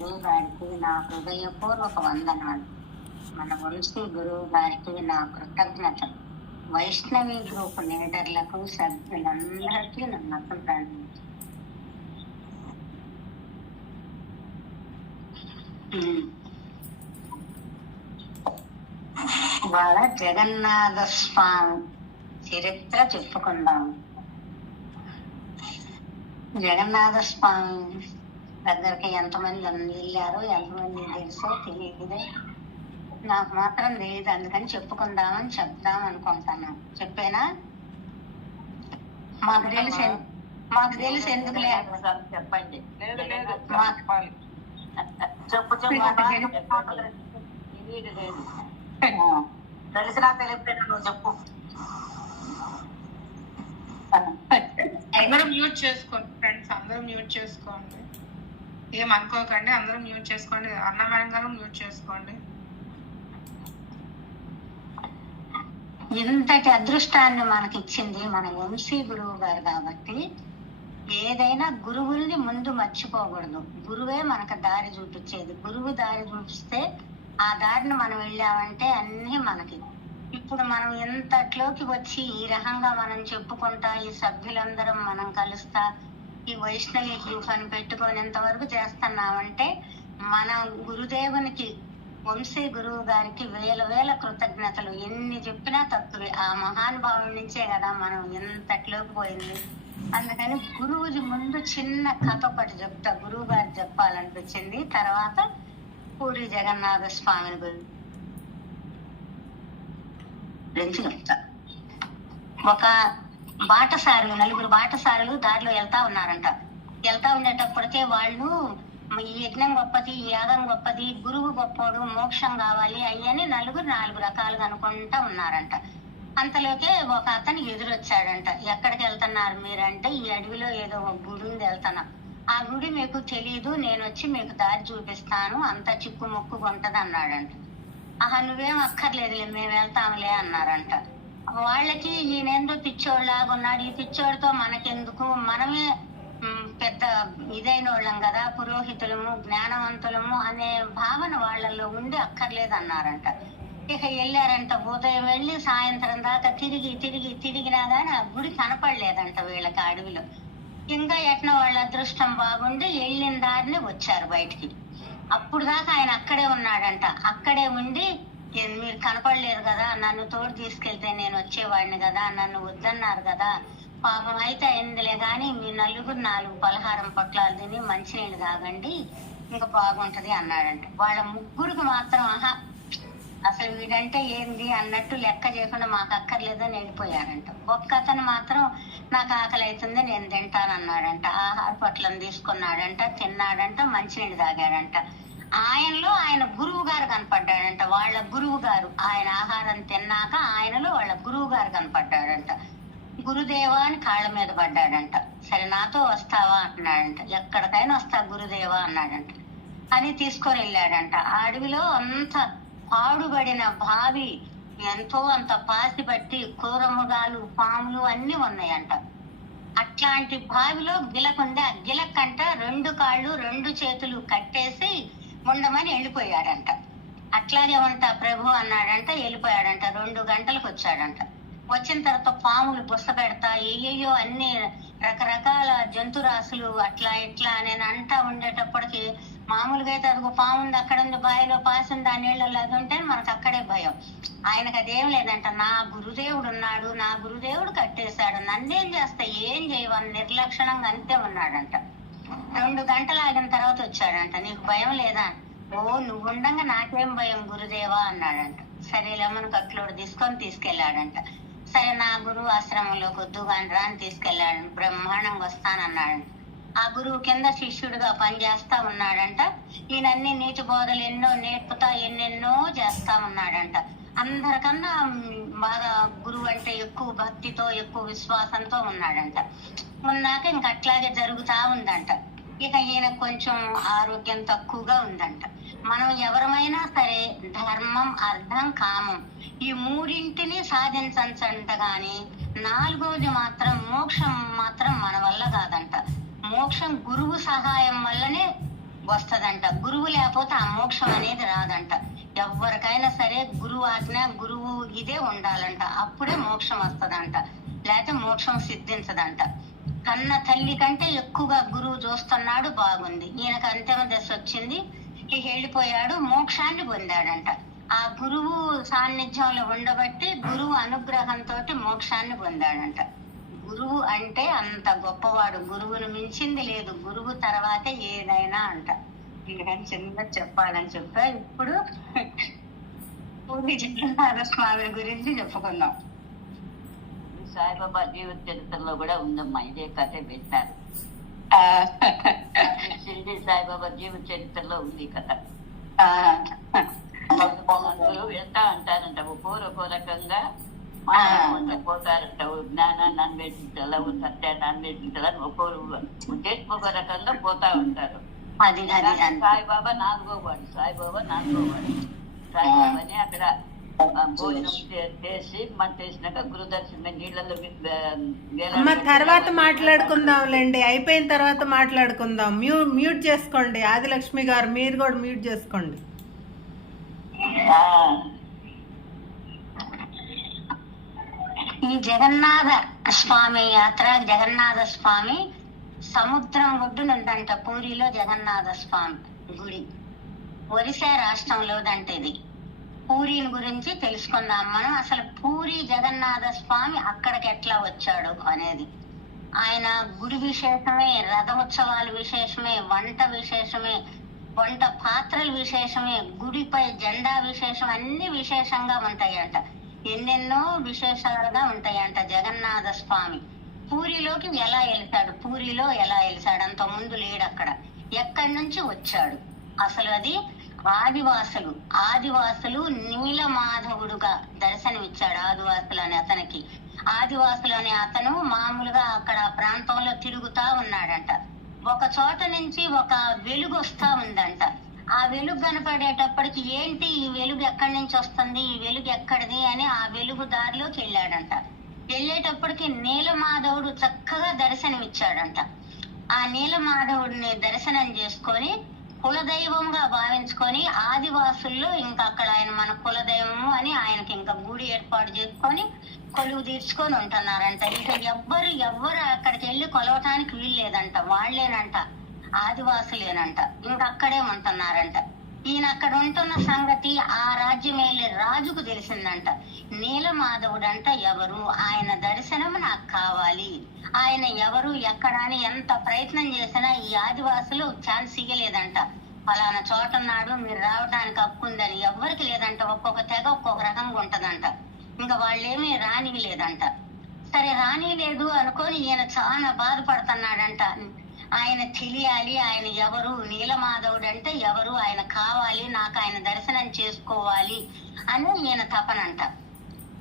గురువు గారికి నా హృదయపూర్వక వందనాలు. మన వంశీ గురువు గారికి నా కృతజ్ఞతలు. వైష్ణవి గ్రూప్ లీడర్లకు, సభ్యులందరికీ నా నమస్కారం. వాళ్ళ జగన్నాథ స్వామి చరిత్ర చెప్పుకుందాం. జగన్నాథ స్వామి దగ్గరికి ఎంతమంది వెళ్ళారో, ఎంతమంది తెలుసో తెలియదు. నాకు మాత్రం తెలియదు, అందుకని చెప్పుకుందామని చెప్దాం అనుకుంటాను. చెప్పేనా? మాకు తెలుసు ఎందుకు చెప్పండి. తెలిసినా తెలియదు, నువ్వు చెప్పు. అందరూ మ్యూట్ చేసుకోండి ఫ్రెండ్స్, అందరూ మ్యూట్ చేసుకోండి, ఏం అనుకోకండి, అందరూ మ్యూట్ చేసుకోండి. అన్నమయం గారు మ్యూట్ చేసుకోండి. ఇంతటి అదృష్టాన్ని మనకి ఇచ్చింది మన వంశీ గురువు గారు కాబట్టి ఏదైనా గురువుల్ని ముందు మర్చిపోకూడదు. గురువే మనకు దారి చూపించేది. గురువు దారి చూపిస్తే ఆ దారిని మనం వెళ్ళామంటే అన్ని మనకి. ఇప్పుడు మనం ఇంతట్లోకి వచ్చి ఈ రకంగా మనం చెప్పుకుంటా, ఈ సభ్యులందరం మనం కలుస్తా, ఈ వైష్ణవి గ్రూప్ అని పెట్టుకొని ఇంతవరకు చేస్తున్నామంటే మన గురుదేవునికి, వంశీ గురువు గారికి వేల వేల కృతజ్ఞతలు. ఎన్ని చెప్పినా తక్కువే. ఆ మహానుభావుడి నుంచే కదా మనం ఇంతట్లోకి పోయింది. అందుకని గురువుది ముందు చిన్న కథ ఒకటి చెప్తా, గురువు గారు చెప్పాలనిపించింది. తర్వాత పూరి జగన్నాథ స్వామిని గురించి చెప్తా. ఒక బాటసారులు, నలుగురు బాటసారులు దారిలో వెళ్తా ఉన్నారంట. వెళ్తా ఉండేటప్పటికే వాళ్ళు ఈ యజ్ఞం గొప్పది, ఈ యాగం గొప్పది, గురువు గొప్పోడు, మోక్షం కావాలి అయ్యని నాలుగు రకాలుగా అనుకుంటా ఉన్నారంట. అంతలోకే ఒక అతను ఎదురొచ్చాడంట. ఎక్కడికి వెళ్తున్నారు మీరంటే, ఈ అడవిలో ఏదో ఒక గుడి ఉంది, వెళ్తున్నా. ఆ గుడి మీకు తెలీదు, నేను వచ్చి మీకు దారి చూపిస్తాను, అంత చిక్కు మొక్కుగా ఉంటది అన్నాడంట. ఆహా, నువ్వేం అక్కర్లేదులే, మేము వెళ్తాంలే అన్నారంట. వాళ్ళకి ఈయనేందో పిచ్చోళ్ళలాగా ఉన్నాడు, ఈ పిచ్చోడితో మనకెందుకు, మనమే పెద్ద ఇదైన వాళ్ళం కదా, పురోహితులము, జ్ఞానవంతులము అనే భావన వాళ్ళల్లో ఉండి అక్కర్లేదు అన్నారంట. ఇక వెళ్ళారంట. ఉదయం వెళ్ళి సాయంత్రం దాకా తిరిగినా గానీ ఆ గుడి కనపడలేదంట వీళ్ళకి అడవిలో. ఇంకా ఎట్లా వాళ్ళ అదృష్టం బాగుండి వెళ్ళిన దారిని వచ్చారు బయటికి. అప్పుడు దాకా ఆయన అక్కడే ఉన్నాడంట. అక్కడే ఉండి, మీరు కనపడలేరు కదా, నన్ను తోడు తీసుకెళ్తే నేను వచ్చేవాడిని కదా, నన్ను వద్దన్నారు కదా, పాపం అయితే అయిందిలే గాని మీ నలుగురు 4 పలహారం పొట్లాలు తిని మంచినీళ్ళు తాగండి, ఇంకా బాగుంటది అన్నాడంట. వాళ్ళ ముగ్గురికి మాత్రం ఆహా, అసలు వీడంటే ఏంది అన్నట్టు లెక్క చేయకుండా మాకు అక్కర్లేదని వెళ్ళిపోయారంట. ఒక్క అతను మాత్రం నాకు ఆకలి అవుతుంది, నేను తింటానన్నాడంట. ఆహార పొట్లను తీసుకున్నాడంట, తిన్నాడంట, మంచినీళ్ళు తాగాడంట. ఆయనలో ఆయన గురువు గారు కనపడ్డాడంట. వాళ్ళ గురువు గారు ఆయన ఆహారం తిన్నాక ఆయనలో వాళ్ళ గురువు గారు కనపడ్డాడంట. గురుదేవా అని కాళ్ళ మీద పడ్డాడంట. సరే నాతో వస్తావా అన్నాడంట. ఎక్కడికైనా వస్తా గురుదేవా అన్నాడంట. అని తీసుకొని వెళ్ళాడంట. ఆ అడవిలో అంత పాడుబడిన బావి, ఎంతో అంత పాసి బట్టి క్రూరమృగాలు, పాములు అన్ని ఉన్నాయంట. అట్లాంటి బావిలో గిలకుంది. ఆ గిలకంట 2 కాళ్ళు 2 చేతులు కట్టేసి ఉండమని వెళ్ళిపోయాడంట. అట్లాగే ఉంటా ప్రభు అన్నాడంట. వెళ్ళిపోయాడంట. 2 గంటలకు వచ్చాడంట. వచ్చిన తర్వాత పాములు బుస పెడతా, ఏయో అన్ని రకరకాల జంతురాశులు అట్లా ఇట్లా నేను అంటా ఉండేటప్పటికి, మామూలుగా అయితే అదిగో పాము ఉంది, అక్కడ ఉంది, బావిలో పాసింది, ఆ నీళ్ళలో అది ఉంటే మనకు అక్కడే భయం. ఆయనకు అదేం లేదంట. నా గురుదేవుడు ఉన్నాడు, నా గురుదేవుడు కట్టేశాడు, నన్నేం చేస్తా, ఏం చేయవని నిర్లక్షణంగా అంతే ఉన్నాడంట. 2 గంటలు ఆగిన తర్వాత వచ్చాడంట. నీకు భయం లేదా? ఓ, నువ్వు ఉండంగా నాకేం భయం గురుదేవా అన్నాడంట. సరేలే మన కట్లోడు తీసుకెళ్ళాడంట. సరే నా గురువు ఆశ్రమంలోకి వద్దు కాని రా అని తీసుకెళ్ళాడు. బ్రహ్మాండంగా వస్తానన్నాడంట. ఆ గురువు కింద శిష్యుడిగా పనిచేస్తా ఉన్నాడంట. ఈయనన్ని నీతి బోధలు ఎన్నో నేర్పుతా, ఎన్నెన్నో చేస్తా ఉన్నాడంట. అందరికన్నా బాగా గురువు అంటే ఎక్కువ భక్తితో, ఎక్కువ విశ్వాసంతో ఉన్నాడంట. ఉన్నాక ఇంక అట్లాగే జరుగుతా ఉందంట. ఇక ఈయన కొంచెం ఆరోగ్యం తక్కువగా ఉందంట. మనం ఎవరమైనా సరే ధర్మం, అర్థం, కామం ఈ 3 సాధించంట గాని 4వది మాత్రం మోక్షం మాత్రం మన వల్ల కాదంట. మోక్షం గురువు సహాయం వల్లనే వస్తదంట. గురువు లేకపోతే ఆ మోక్షం అనేది రాదంట. ఎవరికైనా సరే గురువు ఆజ్ఞ, గురువు ఇదే ఉండాలంట. అప్పుడే మోక్షం వస్తదంట, లేకపోతే మోక్షం సిద్ధించదంట. కన్న తల్లి కంటే ఎక్కువగా గురువు చూస్తున్నాడు, బాగుంది. ఈయనకు అంతిమ దశ వచ్చింది, ఇక వెళ్ళిపోయాడు, మోక్షాన్ని పొందాడంట. ఆ గురువు సాన్నిధ్యంలో ఉండబట్టి గురువు అనుగ్రహంతో మోక్షాన్ని పొందాడంట. గురువు అంటే అంత గొప్పవాడు, గురువును మించింది లేదు, గురువు తర్వాతే ఏదైనా అంట. ఎందుకని చిన్న చెప్పాలని చెప్పా. ఇప్పుడు పూరి జగన్నాథ స్వామి గురించి చెప్పుకుందాం. సాయిబాబా జీవిత చరిత్రలో కూడా ఉందమ్మా, ఇదే కథ పెట్టారు. షిరిడి సాయిబాబా జీవిత చరిత్రలో ఉంది ఈ కథ. వెళ్తా అంటారంట, ఒక్కో రకంగా పోతారంట. జ్ఞానాన్ని అన్వేషించాలా, సత్యాన్ని అన్వేషించాలని ఒక్కొక్క రకంగా పోతా ఉంటారు. సాయిబాబా నాలుగో వాడు. సాయిబాబాని అక్కడ భోజనం చేసి చేసినాక గురుదర్శనం నీళ్ళలో తర్వాత మాట్లాడుకుందాంలేండి, అయిపోయిన తర్వాత మాట్లాడుకుందాం. మ్యూట్ చేసుకోండి ఆదిలక్ష్మి గారు, మీరు కూడా మ్యూట్ చేసుకోండి. ఈ జగన్నాథ స్వామి యాత్ర, జగన్నాథ స్వామి సముద్రం ఒడ్డునుందంట. పూరిలో జగన్నాథ స్వామి గుడి ఒరిస్సా రాష్ట్రంలోదంటే ఇది. పూరిని గురించి తెలుసుకుందాం మనం. అసలు పూరి జగన్నాథ స్వామి అక్కడికి ఎట్లా వచ్చాడు అనేది. ఆయన గుడి విశేషమే, రథోత్సవాలు విశేషమే, వంట విశేషమే, వంట పాత్రలు విశేషమే, గుడిపై జెండా విశేషం, అన్ని విశేషంగా ఉంటాయంట. ఎన్నెన్నో విశేషాలుగా ఉంటాయంట. జగన్నాథ స్వామి పూరిలోకి ఎలా వెళ్తాడు, పూరిలో ఎలా వెళ్తాడు, అంత ముందు లేడు అక్కడ. ఎక్కడి నుంచి వచ్చాడు అసలు? అది ఆదివాసులు నీలమాధవుడుగా దర్శనమిచ్చాడు. ఆదివాసులు అనే అతనికి, ఆదివాసులు అనే అతను మామూలుగా అక్కడ ప్రాంతంలో తిరుగుతా ఉన్నాడంట. ఒక చోట నుంచి ఒక వెలుగు వస్తా ఉందంట. ఆ వెలుగు కనపడేటప్పటికి ఏంటి ఈ వెలుగు ఎక్కడి నుంచి వస్తుంది, ఈ వెలుగు ఎక్కడిది అని ఆ వెలుగు దారిలోకి వెళ్ళాడంట. వెళ్ళేటప్పటికి నీలమాధవుడు చక్కగా దర్శనమిచ్చాడంట. ఆ నీలమాధవుడిని దర్శనం చేసుకొని కులదైవంగా భావించుకొని ఆదివాసుల్లో ఇంకా అక్కడ ఆయన మన కులదైవము అని ఆయనకి ఇంకా గుడి ఏర్పాటు చేసుకొని కొలువు తీర్చుకొని ఉంటున్నారంట. ఇక ఎవ్వరు అక్కడికి వెళ్ళి కొలవటానికి వీల్లేదంట. వాళ్ళేనంట, ఆదివాసులేనంట, ఇంకా అక్కడే ఉంటున్నారంట. ఈయన అక్కడ ఉంటున్న సంగతి ఆ రాజ్యం వెళ్ళే రాజుకు తెలిసిందంట. నీలమాధవుడు అంట ఎవరు, ఆయన దర్శనం నాకు కావాలి, ఆయన ఎవరు ఎక్కడ అని ఎంత ప్రయత్నం చేసినా ఈ ఆదివాసులు ఛాన్స్ ఇవ్వలేదంట. ఫలానా చోట ఉన్నాడు, మీరు రావడానికి హక్కుందని ఎవ్వరికి లేదంట. ఒక్కొక్క తెగ ఒక్కొక్క రకంగా ఉంటదంట. ఇంకా వాళ్ళేమీ రానిలేదంట. సరే రానిలేదు అనుకొని ఈయన చాలా బాధపడుతున్నాడంట. ఆయన తెలియాలి, ఆయన ఎవరు, నీలమాధవుడు అంటే ఎవరు, ఆయన కావాలి, నాకు ఆయన దర్శనం చేసుకోవాలి అని ఈయన తపనంట.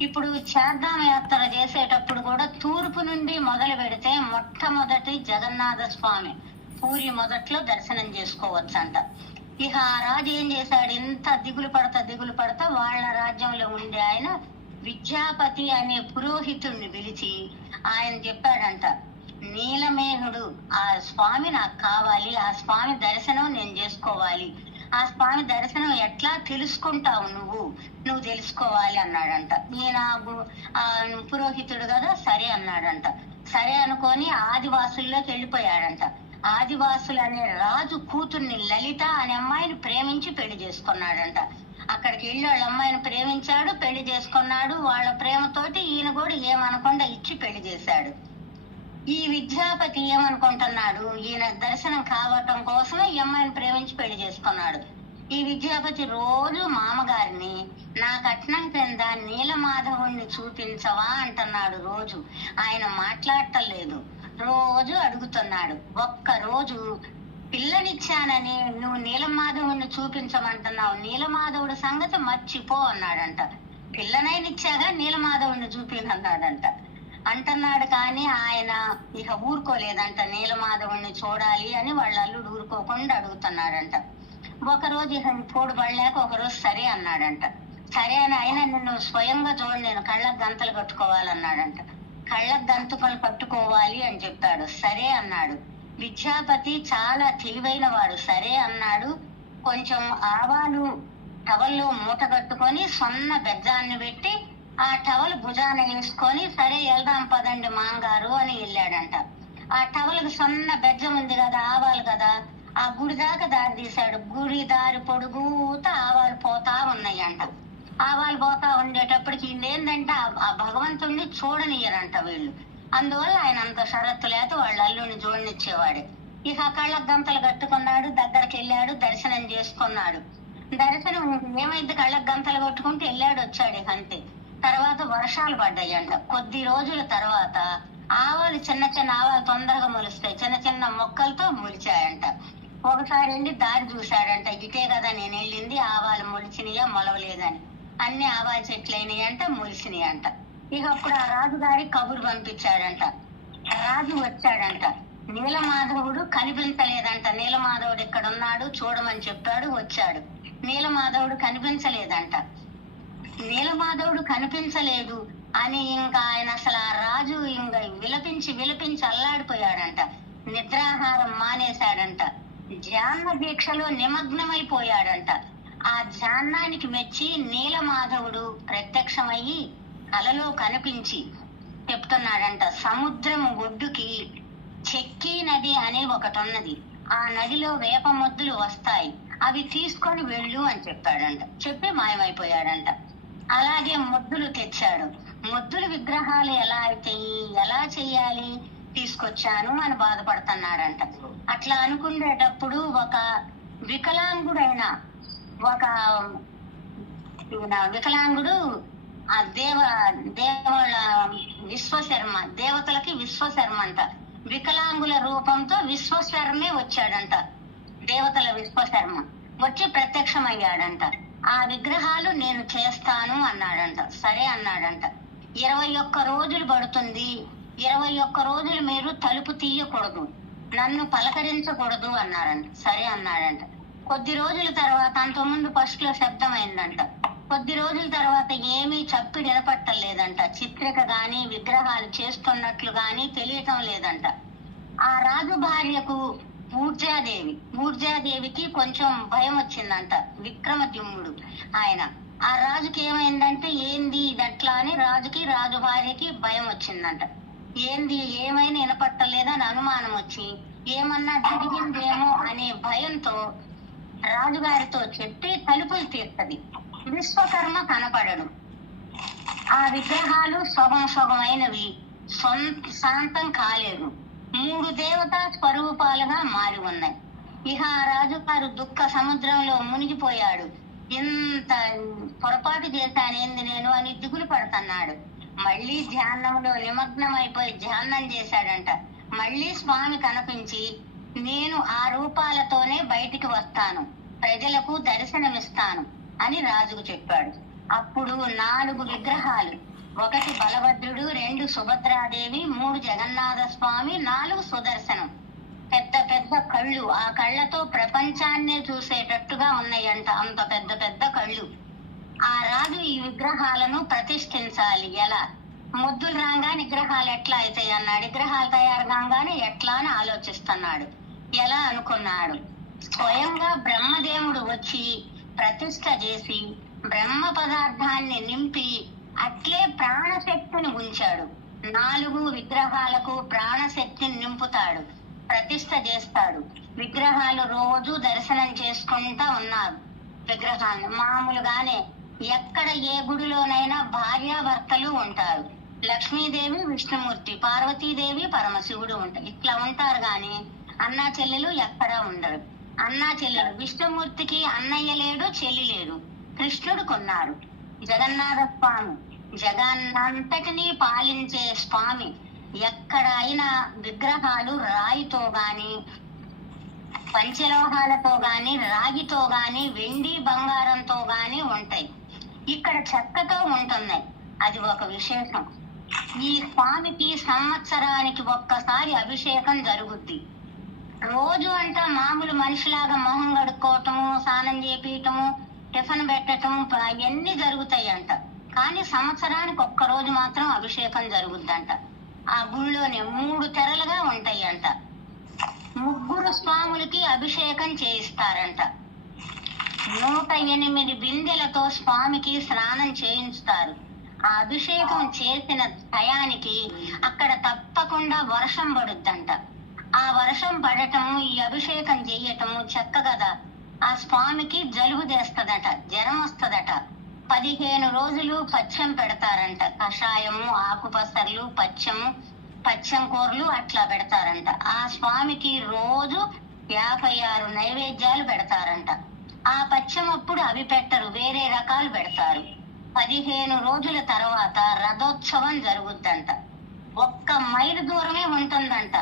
ఇప్పుడు చార్ధామ యాత్ర చేసేటప్పుడు కూడా తూర్పు నుండి మొదలు పెడితే మొట్టమొదటి జగన్నాథ స్వామి పూరి మొదట్లో దర్శనం చేసుకోవచ్చంట. ఇక ఆ రాజు ఏం చేశాడు, ఇంత దిగులు పడతా వాళ్ళ రాజ్యంలో ఉండే ఆయన విద్యాపతి అనే పురోహితుడిని పిలిచి ఆయన చెప్పాడంట, నీలమేఘుడు ఆ స్వామి నాకు కావాలి, ఆ స్వామి దర్శనం నేను చేసుకోవాలి, ఆ స్వామి దర్శనం ఎట్లా తెలుసుకుంటావు నువ్వు తెలుసుకోవాలి అన్నాడంట. ఈయన పురోహితుడు కదా, సరే అన్నాడంట. సరే అనుకొని ఆదివాసుల్లోకి వెళ్ళిపోయాడంట. ఆదివాసులు అనే రాజు కూతుర్ని లలిత అనే అమ్మాయిని ప్రేమించి పెళ్లి చేసుకున్నాడంట. అక్కడికి వెళ్ళి వాళ్ళ అమ్మాయిని ప్రేమించాడు, పెళ్లి చేసుకున్నాడు. వాళ్ళ ప్రేమతోటి ఈయన కూడా ఏమనకుండా ఇచ్చి పెళ్లి చేశాడు. ఈ విద్యాపతి ఏమనుకుంటున్నాడు, ఈయన దర్శనం కావటం కోసమే ఈ అమ్మాయిని ప్రేమించి పెళ్లి చేసుకున్నాడు. ఈ విద్యాపతి రోజు మామగారిని నా కట్నం కింద నీలమాధవుణ్ణి చూపించవా అంటున్నాడు. రోజు ఆయన మాట్లాడటలేదు, రోజు అడుగుతున్నాడు. ఒక్కరోజు పిల్లనిచ్చానని నువ్వు నీలమాధవుణ్ణి చూపించమంటున్నావు, నీలమాధవుడి సంగతి మర్చిపో అన్నాడంట. పిల్లనైనిచ్చాగా నీలమాధవుణ్ణి చూపినన్నాడంట. అంటున్నాడు కానీ ఆయన ఇక ఊరుకోలేదంట. నీలమాధవుణ్ణి చూడాలి అని వాళ్ళ అల్లుడు ఊరుకోకుండా అడుగుతున్నాడంట. ఒకరోజు ఇక తోడు పడలేక ఒకరోజు సరే అన్నాడంట. సరే అని అయినా నిన్ను స్వయంగా చూడు, నేను కళ్ళకు గంతలు కట్టుకోవాలన్నాడంట. కళ్ళకు గంతుకలు కట్టుకోవాలి అని చెప్పాడు. సరే అన్నాడు. విద్యాపతి చాలా తెలివైన వాడు. సరే అన్నాడు. కొంచెం ఆవాలు టవల్లో మూట కట్టుకొని సొన్న బెజ్జాన్ని పెట్టి ఆ టవల్ భుజాన వేసుకొని సరే వెళ్దాం పదండి మాంగారు అని వెళ్ళాడంట. ఆ టవల్కి సొన్న బెజ్జం ఉంది కదా, ఆవాలు కదా, ఆ గుడి దాకా దారి తీశాడు. గుడి దారి పొడుగుతా ఆవాలు పోతా ఉన్నాయంట. ఆవాలు పోతా ఉండేటప్పటికి ఏంటంటే ఆ భగవంతుడిని చూడనియరంట వీళ్ళు. అందువల్ల ఆయన అంత షరత్తు లేక వాళ్ళ అల్లుడిని చూడనిచ్చేవాడు. ఇక కళ్ళకు గంతలు కట్టుకున్నాడు, దగ్గరికి వెళ్ళాడు, దర్శనం చేసుకున్నాడు. దర్శనం ఏమైంది, కళ్ళకు గంతలు కట్టుకుంటూ వెళ్ళాడు, వచ్చాడు. ఇక అంతే. తర్వాత వర్షాలు పడ్డాయంట. కొద్ది రోజుల తర్వాత ఆవాలు చిన్న చిన్న ఆవాలు తొందరగా మొలుస్తాయి, చిన్న చిన్న మొక్కలతో మొలిచాయంట. ఒకసారి వెళ్ళి దారి చూశాడంట. ఇటే కదా నేను వెళ్ళింది, ఆవాలు మొలిచినాయా మొలవలేదని. అన్ని ఆవాల చెట్లు అయినాయంట, మొలిసినాయంట. ఇక అప్పుడు ఆ రాజుగారి కబురు పంపించాడంట. రాజు వచ్చాడంట. నీలమాధవుడు కనిపించలేదంట. నీలమాధవుడు ఇక్కడ ఉన్నాడు చూడమని చెప్పాడు, వచ్చాడు. నీలమాధవుడు కనిపించలేదంట. నీలమాధవుడు కనిపించలేదు అని ఇంకా ఆయన అసలు ఆ రాజు ఇంకా విలపించి విలపించి అల్లాడిపోయాడంట. నిద్రాహారం మానేశాడంట. ధ్యాన దీక్షలో నిమగ్నమైపోయాడంట. ఆ ధ్యానానికి మెచ్చి నీలమాధవుడు ప్రత్యక్షమయ్యి కలలో కనిపించి చెప్తున్నాడంట, సముద్రం ఒడ్డుకి చెక్కి నది అనే ఒకటి ఉన్నది, ఆ నదిలో వేప మొద్దులు వస్తాయి, అవి తీసుకొని వెళ్ళు అని చెప్పాడంట. చెప్పి మాయమైపోయాడంట. అలాగే మొద్దులు తెచ్చాడు. మొద్దులు విగ్రహాలు ఎలా అవుతాయి, ఎలా చెయ్యాలి, తీసుకొచ్చాను అని బాధపడుతున్నాడంట. అట్లా అనుకునేటప్పుడు ఒక వికలాంగుడైన ఒక వికలాంగుడు ఆ దేవుళ్ళ విశ్వశర్మ, దేవతలకి విశ్వశర్మ అంట. వికలాంగుల రూపంతో విశ్వశర్మే వచ్చాడంట. దేవతల విశ్వశర్మ వచ్చి ప్రత్యక్షమయ్యాడంట. ఆ విగ్రహాలు నేను చేస్తాను అన్నాడంట. సరే అన్నాడంట. 21 రోజులు పడుతుంది, 21 రోజులు మీరు తలుపు తీయకూడదు, నన్ను పలకరించకూడదు అన్నారంట. సరే అన్నాడంట. కొద్ది రోజుల తర్వాత, అంతకుముందు ఫస్ట్ లో శబ్దం అయిందంట. కొద్ది రోజుల తర్వాత ఏమీ చప్పి నిలబట్టలేదంట. చిత్రిక గాని విగ్రహాలు చేస్తున్నట్లు గాని తెలియటం లేదంట. ఆ రాజు భార్యకు ఊర్జాదేవికి కొంచెం భయం వచ్చిందంట. విక్రమద్యుమ్నుడు ఆయన. ఆ రాజుకి ఏమైందంటే ఏంది ఇదట్లా అని రాజు భార్యకి భయం వచ్చిందంట. ఏంది ఏమైనా వినపట్టలేదని అనుమానం వచ్చి ఏమన్నా జరిగిందేమో అనే భయంతో రాజుగారితో చెప్పి తలుపులు తీర్చది. విశ్వకర్మ కనపడడు. ఆ విగ్రహాలు సొగమైనవి, శాంతం కాలేదు. 3 దేవతా స్వరూపాలుగా మారి ఉన్నాయి. ఇక ఆ రాజుగారు దుఃఖ సముద్రంలో మునిగిపోయాడు. ఇంత పొరపాటు చేశానేంది నేను అని దిగులు పడుతున్నాడు. మళ్ళీ ధ్యానంలో నిమగ్నమైపోయి ధ్యానం చేశాడంట. మళ్ళీ స్వామి కనిపించి నేను ఆ రూపాలతోనే బయటికి వస్తాను, ప్రజలకు దర్శనమిస్తాను అని రాజుకు చెప్పాడు. అప్పుడు 4 విగ్రహాలు, 1 బలభద్రుడు, 2 సుభద్రాదేవి, 3 జగన్నాథ స్వామి, 4 సుదర్శనం. పెద్ద పెద్ద కళ్ళు, ఆ కళ్ళతో ప్రపంచాన్నే చూసేటట్టుగా ఉన్నాయంట. అంత పెద్ద పెద్ద కళ్ళు. ఆ రాజు ఈ విగ్రహాలను ప్రతిష్ఠించాలి. ఎలా? ముద్దులు రాగానే విగ్రహాలు ఎట్లా అవుతాయి అన్నాడు. విగ్రహాలు తయారు కాగానే ఎట్లా అని ఆలోచిస్తున్నాడు. ఎలా అనుకున్నాడు? స్వయంగా బ్రహ్మదేవుడు వచ్చి ప్రతిష్ఠ చేసి బ్రహ్మ పదార్థాన్ని నింపి అట్లే ప్రాణశక్తిని ఉంచాడు. 4 విగ్రహాలకు ప్రాణశక్తిని నింపుతాడు, ప్రతిష్ఠ చేస్తాడు. విగ్రహాలు రోజు దర్శనం చేసుకుంటా ఉన్నారు. విగ్రహాన్ని మామూలుగానే ఎక్కడ ఏ గుడిలోనైనా భార్యాభర్తలు ఉంటారు. లక్ష్మీదేవి విష్ణుమూర్తి, పార్వతీదేవి పరమశివుడు ఉంటారు. ఇట్లా ఉంటారు గాని అన్నా చెల్లెలు ఎక్కడా ఉండరు. అన్నా చెల్లెలు, విష్ణుమూర్తికి అన్నయ్య లేడు, చెల్లి లేడు. కృష్ణుడుకున్నారు. జగన్నాథ స్వామి జగన్నంతటినీ పాలించే స్వామి. ఎక్కడైనా విగ్రహాలు రాయితో గాని, పంచలోహాలతో గాని, రాగితో గాని, వెండి బంగారంతో గాని ఉంటాయి. ఇక్కడ చెక్కతో ఉంటున్నాయి. అది ఒక విశేషం. ఈ స్వామికి సంవత్సరానికి ఒక్కసారి అభిషేకం జరుగుద్ది. రోజు అంట మామూలు మనిషిలాగా మొహం కడుక్కోవటము, స్నానం చేపించటము, టిఫిన్ పెట్టటము అవన్నీ జరుగుతాయి అంట. కానీ సంవత్సరానికి 1 రోజు మాత్రం అభిషేకం జరుగుద్దంట. ఆ గుళ్ళోనే 3 తెరలుగా ఉంటాయి అంట. ముగ్గురు స్వాములకి అభిషేకం చేయిస్తారంట. 108 బిందెలతో స్వామికి స్నానం చేయించుతారు. ఆ అభిషేకం చేసిన టయానికి అక్కడ తప్పకుండా వర్షం పడుద్దంట. ఆ వర్షం పడటము, ఈ అభిషేకం చెయ్యటము చక్కగా ఆ స్వామికి జలుబు చేస్తదట, జ్వరం వస్తదట. 15 రోజులు పచ్చం పెడతారంట. కషాయము, ఆకుపసర్లు, పచ్చం కూరలు అట్లా పెడతారంట. ఆ స్వామికి రోజు 56 నైవేద్యాలు పెడతారంట. ఆ పచ్చం అప్పుడు అవి పెట్టరు, వేరే రకాలు పెడతారు. 15 రోజుల తర్వాత రథోత్సవం జరుగుద్దంట. 1 మైలు దూరమే ఉంటుందంట.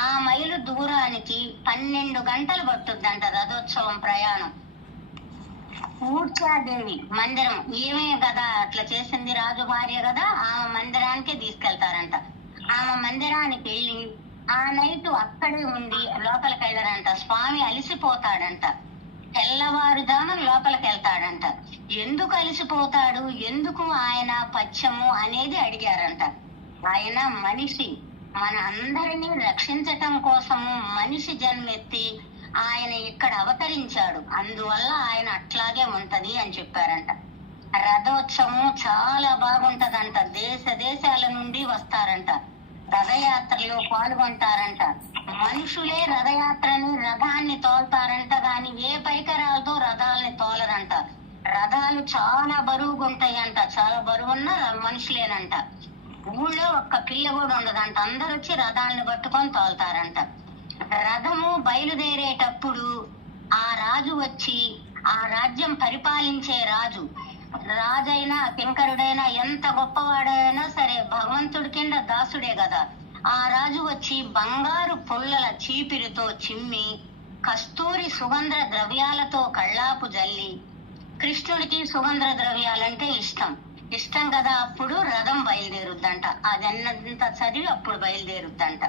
ఆ మైలు దూరానికి 12 గంటలు పట్టుద్దంట రథోత్సవం ప్రయాణం. ఊర్చాదేవి మందిరం, ఏమే కదా అట్లా చేసింది, రాజు భార్య కదా, ఆమె మందిరానికే తీసుకెళ్తారంట. ఆమె మందిరానికి వెళ్ళి ఆ నైట్ అక్కడే ఉండి లోపలికి వెళ్ళారంట. స్వామి అలిసిపోతాడంట. తెల్లవారుజామున లోపలికి వెళ్తాడంట. ఎందుకు అలిసిపోతాడు, ఎందుకు ఆయన పచ్చము అనేది అడిగారంట. ఆయన మనిషి, మన అందరినీ రక్షించటం కోసము మనిషి జన్మెత్తి ఆయన ఇక్కడ అవతరించాడు, అందువల్ల ఆయన అట్లాగే ఉంటది అని చెప్పారంట. రథోత్సవం చాలా బాగుంటదంట. దేశాల నుండి వస్తారంట, రథయాత్రలో పాల్గొంటారంట. మనుషులే రథాన్ని తోలుతారంట, గాని ఏ పరికరాలతో రథాలని తోలరంట. రథాలు చాలా బరువుగుంటాయంట. చాలా బరువున్న మనుషులేనంట. ఊళ్ళో ఒక్క పిల్ల కూడా ఉండదంట. అందరు వచ్చి రథాలను పట్టుకొని తోలుతారంట. రథము బయలుదేరేటప్పుడు ఆ రాజు వచ్చి, ఆ రాజ్యం పరిపాలించే రాజైనా కింకరుడైనా ఎంత గొప్పవాడైనా సరే భగవంతుడి కింద దాసుడే కదా. ఆ రాజు వచ్చి బంగారు పుల్లల చీపిరితో చిమ్మి కస్తూరి సుగంధ ద్రవ్యాలతో కళ్ళాపు జల్లి, కృష్ణుడికి సుగంధ ద్రవ్యాలంటే ఇష్టం కదా, అప్పుడు రథం బయలుదేరుద్దంట. అదన్నంత చదివి అప్పుడు బయలుదేరుద్దంట.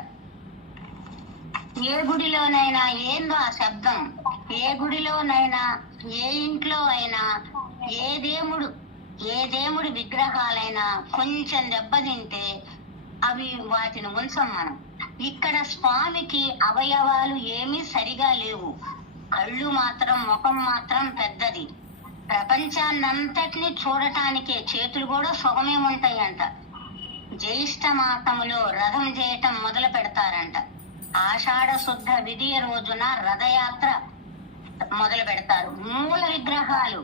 ఏ గుడిలోనైనా ఏందో ఆ శబ్దం, ఏ గుడిలోనైనా, ఏ ఇంట్లో అయినా, ఏ దేవుడి విగ్రహాలైనా కొంచెం దెబ్బతింటే అవి వాటిని ఉంచం మనం. ఇక్కడ స్వామికి అవయవాలు ఏమీ సరిగా లేవు. కళ్ళు మాత్రం, ముఖం మాత్రం పెద్దది. ప్రపంచాన్నంతటిని చూడటానికే చేతులు కూడా సుగమే ఉంటాయంట. జ్యేష్ఠ మాసములో రథం చేయటం మొదలు పెడతారంట. ఆషాఢ శుద్ధ విధియ రోజున రథయాత్ర మొదలు పెడతారు. మూల విగ్రహాలు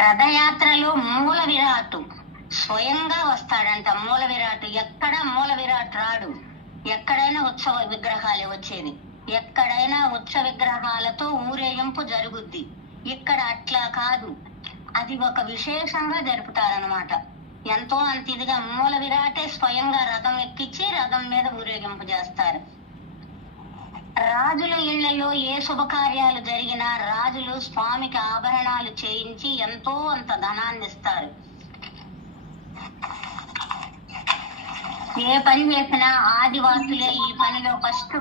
రథయాత్రలో మూల విరాట్ స్వయంగా వస్తాడంట. మూల విరాట్ ఎక్కడ మూల విరాట్ రాడు. ఎక్కడైనా ఉత్సవ విగ్రహాలే వచ్చేది. ఎక్కడైనా ఉత్సవ విగ్రహాలతో ఊరేగింపు జరుగుద్ది. ఇక్కడ అట్లా కాదు, అది ఒక విశేషంగా జరుపుతారనమాట. ఎంతో అంత ఇదిగా మూల విరాటే స్వయంగా రథం ఎక్కించి రథం మీద ఊరేగింపు చేస్తారు. రాజుల ఇళ్లలో ఏ శుభకార్యాలు జరిగినా రాజులు స్వామికి ఆభరణాలు చేయించి ఎంతో అంత ధనాన్ని ఇస్తారు. ఏ పని చేసినా ఆదివాసులే ఈ పనిలో ఫస్ట్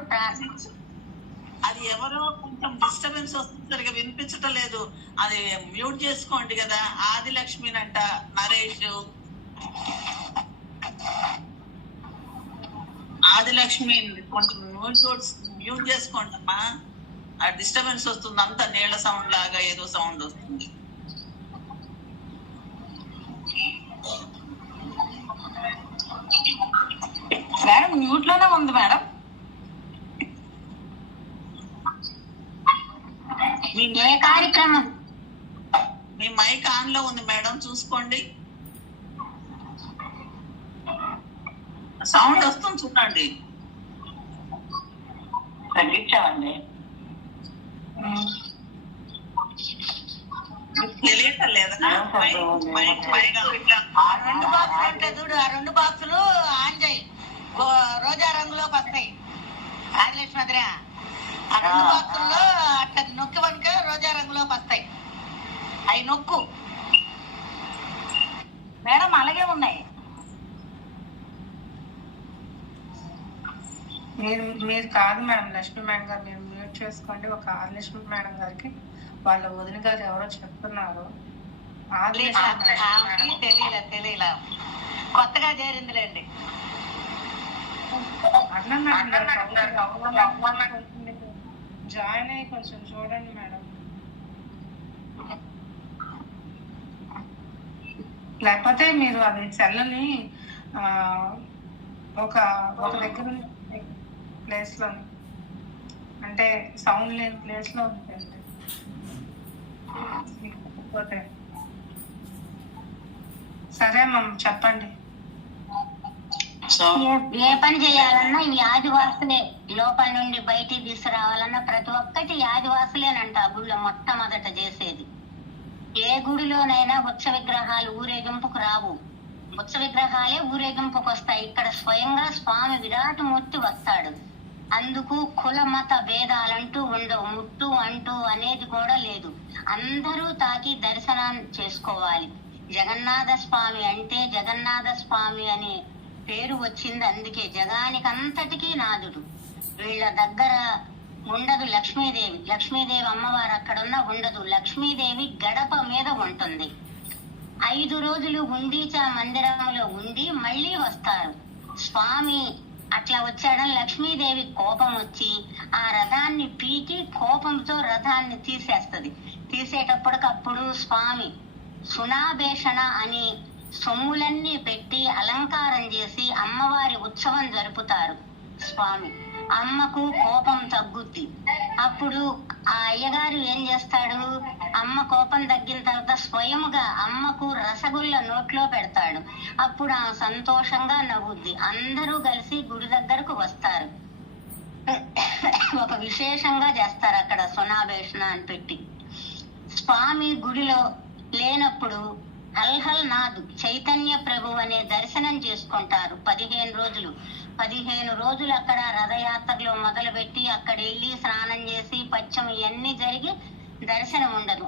అది ఎవరో కొంచెం డిస్టర్బెన్స్ వస్తుంది, సరిగా వినిపించటం లేదు. అది మ్యూట్ చేసుకోండి కదా. ఆదిలక్ష్మినంట నరేష్. ఆదిలక్ష్మి కొంచెం మ్యూట్ చేసుకోండి అమ్మా. ఆ డిస్టర్బెన్స్ వస్తుంది, అంతా నీళ్ల సౌండ్ లాగా ఏదో సౌండ్ వస్తుంది. మేడం మ్యూట్ లోనే ఉంది మేడం. ఏ కార్యక్రమం? మీ మైక్ ఆన్ లో ఉంది మేడం, చూసుకోండి. సౌండ్ వస్తుంది చూడండి. తగ్గించామండి. తెలియటం లేదా? రెండు బాక్సులు ఉంటాయి చూడు, ఆ 2 బాక్సులు ఆన్ చేయి, రోజా రంగులోకి వస్తాయి. ఆదిలక్ష్మి ఆ 2 బాక్సుల్లో అట్లా నొక్కి వనుక రోజా రంగులోకి వస్తాయి. అవి నొక్కు మేడం. అలాగే ఉన్నాయి. మీరు కాదు మేడం, లక్ష్మీ మేడం గారు, మీరు మ్యూట్ చేసుకోండి. ఒక ఆదిలక్ష్మి మేడం గారికి వాళ్ళ వదిన గారు ఎవరో చెప్తున్నారు. తెలియలా కొత్తగా చేరిందిలేండి. అన్న మేడం జాయిన్ అయ్యి కొంచెం చూడండి మేడం, లేకపోతే మీరు అది సెల్లని ఒక దగ్గర ప్లేస్ లో, అంటే సౌండ్ లేని ప్లేస్ లో ఉంటుంది. సరే అమ్మ చెప్పండి. ఏ పని చేయాలన్నా ఈ ఆదివాసులే లోపల నుండి బయటికి తీసుకురావాలన్నా ప్రతి ఒక్కటి ఆదివాసులేనంట ఆ గుళ్ళో మొట్టమొదట చేసేది. ఏ గుడిలోనైనా ఉత్స విగ్రహాలు ఊరేగింపుకు రావు, ఉత్స విగ్రహాలే ఊరేగింపుకు వస్తాయి. ఇక్కడ స్వయంగా స్వామి విరాటమూర్తి వస్తాడు. అందుకు కుల మత భేదాలంటూ ఉండవు, ముట్టు అంటూ అనేది కూడా లేదు. అందరూ తాకి దర్శనం చేసుకోవాలి. జగన్నాథ స్వామి అంటే జగన్నాథ స్వామి అనే పేరు వచ్చింది అందుకే, జగానికంతటికీ నాథుడు. వీళ్ళ దగ్గర ఉండదు లక్ష్మీదేవి, లక్ష్మీదేవి అమ్మవారు అక్కడున్న ఉండదు. లక్ష్మీదేవి గడప మీద ఉంటుంది. 5 రోజులు గుండీచా మందిరంలో ఉండి మళ్ళీ వస్తారు. స్వామి అట్లా వచ్చాడని లక్ష్మీదేవి కోపం వచ్చి ఆ రథాన్ని పీకి కోపంతో రథాన్ని తీసేస్తది. తీసేటప్పటికప్పుడు స్వామి సునాభేషణ అని సొమ్ములన్నీ పెట్టి అలంకారం చేసి అమ్మవారి ఉత్సవం జరుపుతారు. స్వామి అమ్మకు కోపం తగ్గుద్ది. అప్పుడు ఆ అయ్యగారు ఏం చేస్తాడు, అమ్మ కోపం తగ్గిన తర్వాత స్వయముగా అమ్మకు రసగుల్ల నోట్లో పెడతాడు. అప్పుడు ఆ సంతోషంగా నవ్వుద్ది. అందరూ కలిసి గుడి దగ్గరకు వస్తారు. ఒక విశేషంగా చేస్తారు అక్కడ సునాభేషణ అని పెట్టి. స్వామి గుడిలో లేనప్పుడు హల్హల్ నాథ్ చైతన్య ప్రభు అనే దర్శనం చేసుకుంటారు. 15 రోజులు అక్కడ రథయాత్రలో మొదలుపెట్టి అక్కడ వెళ్ళి స్నానం చేసి పచ్చం ఇవన్నీ జరిగి దర్శనం ఉండదు.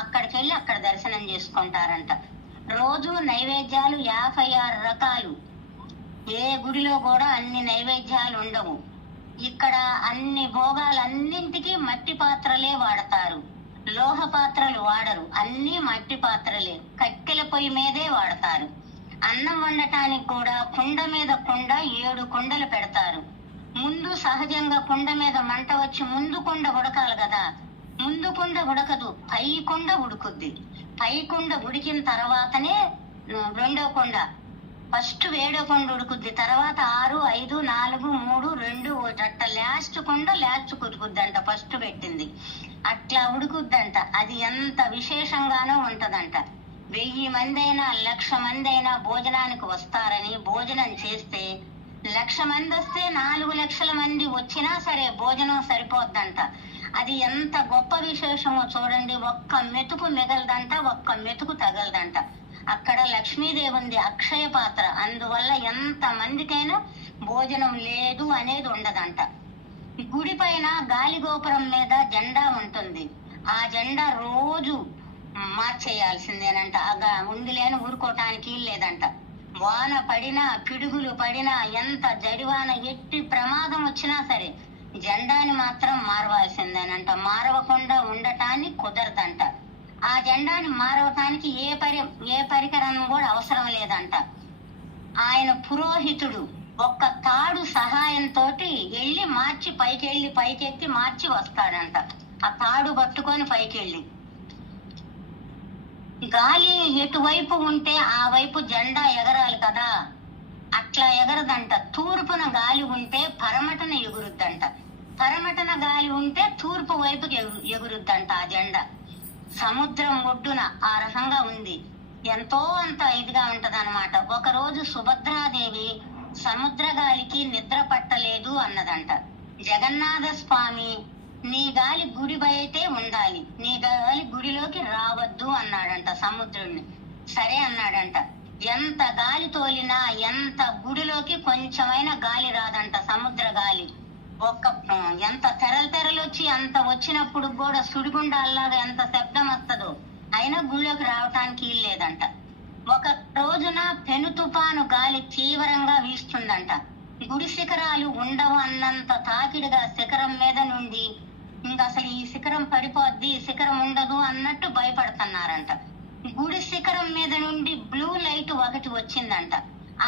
అక్కడికి వెళ్ళి అక్కడ దర్శనం చేసుకుంటారంట. రోజు నైవేద్యాలు 56 రకాలు. ఏ గుడిలో కూడా అన్ని నైవేద్యాలు ఉండవు. ఇక్కడ అన్ని భోగాలన్నింటికి మట్టి పాత్రలే వాడతారు, లోహ పాత్రలు వాడరు. అన్ని మట్టి పాత్రలే, కట్టెల పొయ్యి మీదే వాడతారు. అన్నం వండటానికి కూడా కుండ మీద కుండ 7 కుండలు పెడతారు. ముందు సహజంగా కుండ మీద మంట వచ్చి ముందు కుండ ఉడకాలి కదా, ముందు కుండ ఉడకదు, పై కుండ ఉడుకుద్ది. పై కుండ ఉడికిన తర్వాతనే రెండో కుండ, ఫస్ట్ వేడో కుండ ఉడుకుద్ది. తర్వాత 6, 5, 4, 3, 2 అట్ట లాస్ట్ కుండ లాస్ట్ ఉడుకుద్దంట, ఫస్ట్ పెట్టింది అట్లా ఉడుకుద్దంట. అది ఎంత విశేషంగానో ఉంటదంట. 1000 మంది అయినా 1,00,000 మంది అయినా భోజనానికి వస్తారని భోజనం చేస్తే 1,00,000 మంది వస్తే 4 లక్షల మంది వచ్చినా సరే భోజనం సరిపోద్దంట. అది ఎంత గొప్ప విశేషమో చూడండి. ఒక్క మెతుకు మిగలదంట, ఒక్క మెతుకు తగలదంట. అక్కడ లక్ష్మీదేవి ఉంది, అక్షయ పాత్ర. అందువల్ల ఎంత మందికైనా భోజనం లేదు అనేది ఉండదంట. గుడి పైన గాలి గోపురం మీద జెండా ఉంటుంది. ఆ జెండా రోజు మార్చేయాల్సిందేనంట. ఉంది లేని ఊరుకోవటానికి లేదంట. వాన పడినా పిడుగులు పడినా ఎంత జడివాన ఎట్టి ప్రమాదం వచ్చినా సరే జెండాని మాత్రం మారవాల్సిందేనంట. మారవకుండా ఉండటానికి కుదరదంట. ఆ జెండాని మారవటానికి ఏ పరికరం కూడా అవసరం లేదంట. ఆయన పురోహితుడు ఒక్క తాడు సహాయంతో వెళ్ళి మార్చి పైకెత్తి మార్చి వస్తాడంట. ఆ తాడు పట్టుకొని పైకెళ్ళి గాలి ఎటువైపు ఉంటే ఆ వైపు జెండా ఎగరాలి కదా, అట్లా ఎగరదంట. తూర్పున గాలి ఉంటే పరమటన ఎగురుద్దంట, పరమటన గాలి ఉంటే తూర్పు వైపుకి ఎగురుద్దంట ఆ జెండా. సముద్రం ఒడ్డున ఆ రకంగా ఉంది. ఎంతో అంత ఇదిగా ఉంటదన్నమాట. ఒకరోజు సుభద్రాదేవి సముద్ర గాలికి నిద్ర పట్టలేదు అన్నదంట. జగన్నాథ స్వామి నీ గాలి గుడి బయటే ఉండాలి, నీ గాలి గుడిలోకి రావద్దు అన్నాడంట సముద్రుడిని. సరే అన్నాడంట. ఎంత గాలి తోలినా ఎంత గుడిలోకి కొంచెమైనా గాలి రాదంట సముద్ర గాలి. ఎంత తెరలు వచ్చి అంత వచ్చినప్పుడు కూడా సుడిగుండాల్లాగా ఎంత శబ్దం వస్తుందో అయినా గుడిలోకి రావటానికి లేదంట. ఒక రోజున పెను తుఫాను గాలి తీవ్రంగా వీస్తుందంట. గుడి శిఖరాలు ఉండవు అన్నంత తాకిడిగా శిఖరం మీద నుండి ఇంకా అసలు ఈ శిఖరం పడిపోద్ది, శిఖరం ఉండదు అన్నట్టు భయపడుతున్నారంట. గుడి శిఖరం మీద నుండి బ్లూ లైట్ ఒకటి వచ్చిందంట.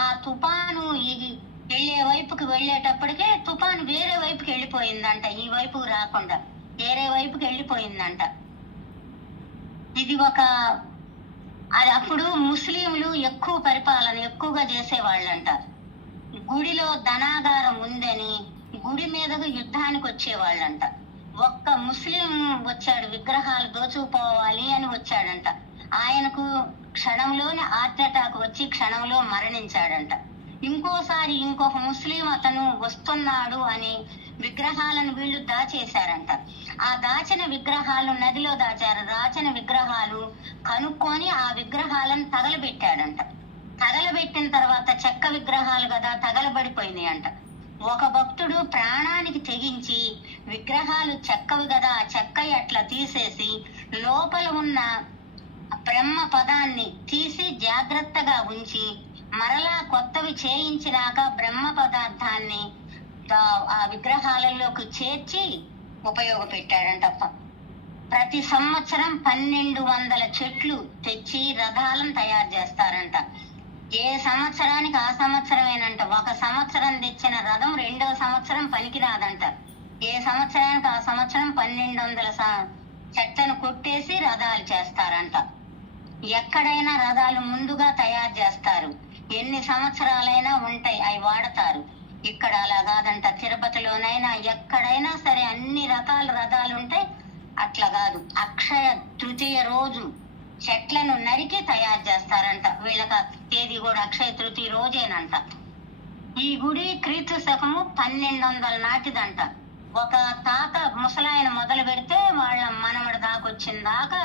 ఆ తుఫాను వెళ్ళే వైపుకి వెళ్ళేటప్పటికే తుఫాను వేరే వైపుకి వెళ్ళిపోయిందంట, ఈ వైపుకు రాకుండా వేరే వైపుకి వెళ్ళిపోయిందంట. ఇది అది అప్పుడు ముస్లింలు ఎక్కువ పరిపాలన ఎక్కువగా చేసేవాళ్ళంట. గుడిలో ధనాగారం ఉందని గుడి మీదకు యుద్ధానికి వచ్చేవాళ్ళంట. ఒక్క ముస్లిం వచ్చాడు, విగ్రహాలు దోచుకుపోవాలి అని వచ్చాడంట. ఆయనకు క్షణంలోనే హార్ట్ అటాక్ వచ్చి క్షణంలో మరణించాడంట. ఇంకోసారి ఇంకొక ముస్లిం అతను వస్తున్నాడు అని విగ్రహాలను వీళ్ళు దాచేశారంట. ఆ దాచిన విగ్రహాలు నదిలో దాచారు. దాచిన విగ్రహాలు కనుక్కొని ఆ విగ్రహాలను తగలబెట్టాడంట. తగలబెట్టిన తర్వాత చెక్క విగ్రహాలు కదా తగలబడిపోయినాయి అంట. ఒక భక్తుడు ప్రాణానికి తెగించి విగ్రహాలు చెక్కవి కదా, ఆ చెక్క అట్లా తీసేసి లోపల ఉన్న బ్రహ్మ పదాన్ని తీసి జాగ్రత్తగా ఉంచి మరలా కొత్తవి చేయించినాక బ్రహ్మ పదార్థాన్ని ఆ విగ్రహాలలోకి చేర్చి ఉపయోగపెట్టాడంట. ప్రతి సంవత్సరం 1200 చెట్లు తెచ్చి రథాలను తయారు చేస్తారంట. ఏ సంవత్సరానికి ఆ సంవత్సరమేనంట. ఒక సంవత్సరం తెచ్చిన రథం 2వ సంవత్సరం పనికిరాదంట. ఏ సంవత్సరానికి ఆ సంవత్సరం 1200 చెట్లను కొట్టేసి రథాలు చేస్తారంట. ఎక్కడైనా రథాలు ముందుగా తయారు చేస్తారు, ఎన్ని సంవత్సరాలైనా ఉంటాయి, అవి వాడతారు. ఇక్కడ అలా కాదంట. తిరుపతిలోనైనా ఎక్కడైనా సరే అన్ని రకాల రథాలు ఉంటాయి. అట్లా కాదు, అక్షయ తృతీయ రోజు చెట్లను నరికి తయారు చేస్తారంట. వీళ్ళకి తేదీ కూడా అక్షయ తృతీయ రోజేనంట. ఈ గుడి క్రీస్తు శకము 1200 నాటిదంట. ఒక తాత ముసలాయన మొదలు పెడితే వాళ్ళ మనవడి దాకా వచ్చిన దాకా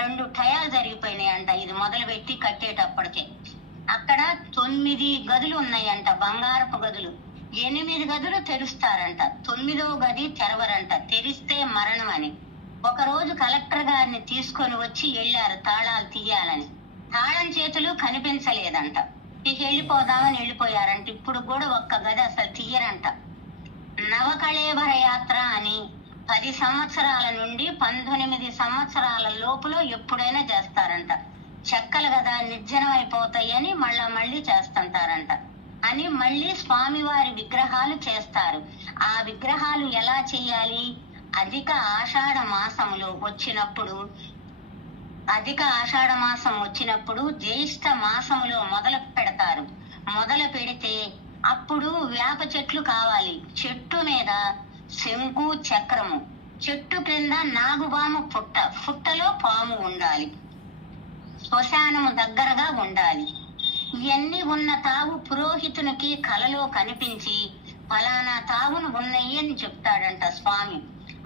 రెండు టయాలు జరిగిపోయినాయి అంట. ఇది మొదలు పెట్టి కట్టేటప్పటికే అక్కడ 9 గదులు ఉన్నాయంట, బంగారపు గదులు. 8 గదులు తెరుస్తారంట, 9వ గది తెరవరంట. తెరిస్తే మరణం అని. ఒక రోజు కలెక్టర్ గారిని తీసుకొని వచ్చి వెళ్ళారు తాళాలు తీయాలని. తాళం చేతులు కనిపించలేదంట. ఇక వెళ్ళిపోదామని వెళ్ళిపోయారంట. ఇప్పుడు కూడా ఒక్క గది అసలు తీయరంట. నవకళేబర యాత్ర అని 10 సంవత్సరాల నుండి 19 సంవత్సరాల లోపల ఎప్పుడైనా చేస్తారంట. చెక్కలు కదా నిర్జనం అయిపోతాయని మళ్ళీ చేస్తుంటారంట. అని మళ్ళీ స్వామివారి విగ్రహాలు చేస్తారు. ఆ విగ్రహాలు ఎలా చేయాలి? అధిక ఆషాఢ మాసం వచ్చినప్పుడు జ్యేష్ఠ మాసంలో మొదలు పెడతారు. మొదలు పెడితే అప్పుడు వేప చెట్లు కావాలి. చెట్టు మీద శంకు చక్రము, చెట్టు క్రింద నాగుపాము పుట్టలో పాము ఉండాలి. శ్మశానము దగ్గరగా ఉండాలి. ఇవన్నీ ఉన్న తావు పురోహితునికి కలలో కనిపించి ఫలానా తావును ఉన్నాయి అని చెప్తాడంట స్వామి.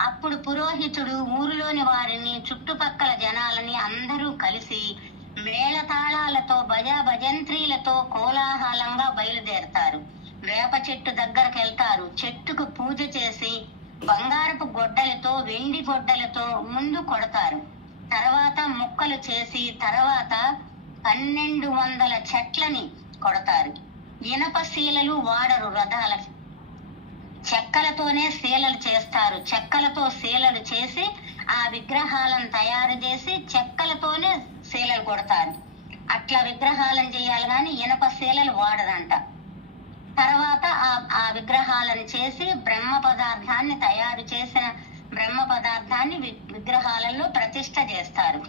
అప్పుడు పురోహితుడు ఊరిలోని వారిని, చుట్టుపక్కల జనాలని అందరూ కలిసి మేళతాళాలతో భజంత్రీలతో కోలాహలంగా బయలుదేరతారు. వేప చెట్టు దగ్గరకు వెళ్తారు. చెట్టుకు పూజ చేసి బంగారపు గొడ్డలతో, వెండి గొడ్డలతో ముందు కొడతారు. తర్వాత ముక్కలు చేసి తర్వాత 1200 చెట్లని కొడతారు. ఇనప శీలలు వాడరు రథాలకి, చెక్కలతోనే శీలలు చేస్తారు. చెక్కలతో శీలలు చేసి ఆ విగ్రహాలను తయారు చేసి చెక్కలతోనే శీలలు కొడతారు. అట్లా విగ్రహాలను చేయాలి కానీ ఇనప శీలలు వాడరంట. తర్వాత ఆ విగ్రహాలను చేసి బ్రహ్మ పదార్థాన్ని తయారు చేసిన బ్రహ్మ పదార్థాన్ని విగ్రహాలలో ప్రతిష్ఠ చేస్తారు.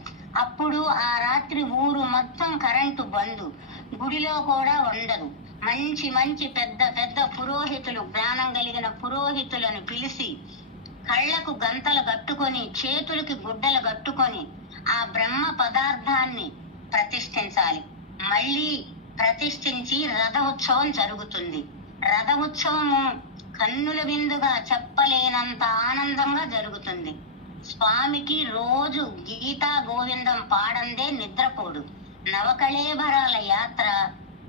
అప్పుడు ఆ రాత్రి ఊరు మొత్తం కరెంటు బంద్, గుడిలో కూడా ఉండదు. మంచి పెద్ద పురోహితులు, జ్ఞానం కలిగిన పురోహితులను పిలిచి కళ్ళకు గంతలు కట్టుకొని చేతులకి గుడ్డలు కట్టుకొని ఆ బ్రహ్మ పదార్థాన్ని ప్రతిష్ఠించాలి. మళ్ళీ ప్రతిష్ఠించి రథ ఉత్సవం జరుగుతుంది. రథ ఉత్సవము కన్నుల విందుగా చెప్పలేనంత ఆనందంగా జరుగుతుంది. స్వామికి రోజు గీతా గోవిందం పాడందే నిద్రపోడు. నవకళేబరాల యాత్ర